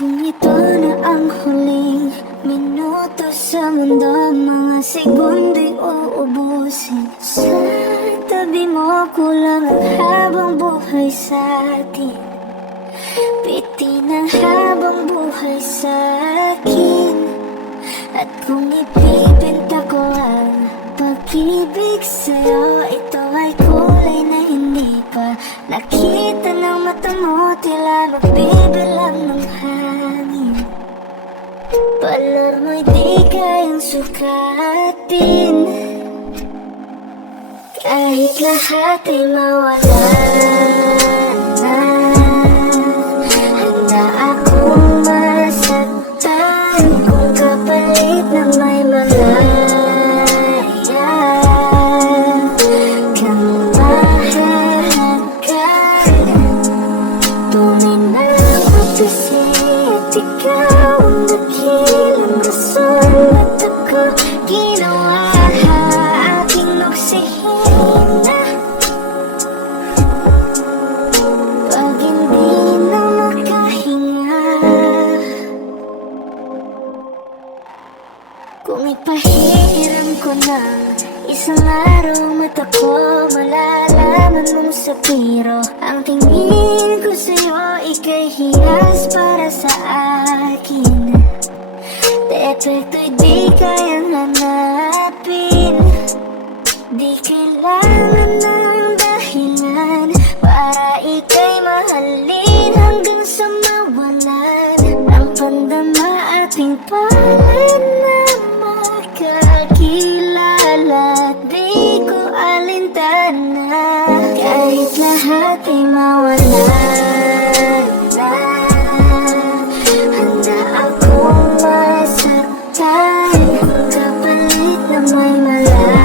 Kung ito na ang huling minuto sa mundo, mga segundo'y uubusin. Sa tabi mo kulang ang habang buhay sa atin. Bitin ang habang buhay sa akin. At kung ipipinta ko ang pag-ibig sa'yo, ito ay kulay na hindi pa nakita ng mata mo. Tila magbibilang ng hangin. Palar mo'y di kayang sukatin. Kahit lahat ay mawala na, handa akong masaktan kung kapalit na may malaya kang mahalagan. Tunay na pagsisit, ikaw ang dakilang rason. At ako ginawa aking oksihina. Pag hindi na makahinga, kung ipahiram ko na isang araw, mata ko malalaman mong sa biro. Ang tingin ko sa'yo, ika'y hiyas para sa akin. Defekto'y di kayang hanapin. Di kailangan ng dahilan para ika'y mahalin hanggang sa mawalan. Ang pandama ating palad na makakilala, di ko alintana. Kahit lahat ay mawalan na, handa akong masaktan kung kapalit na may malaya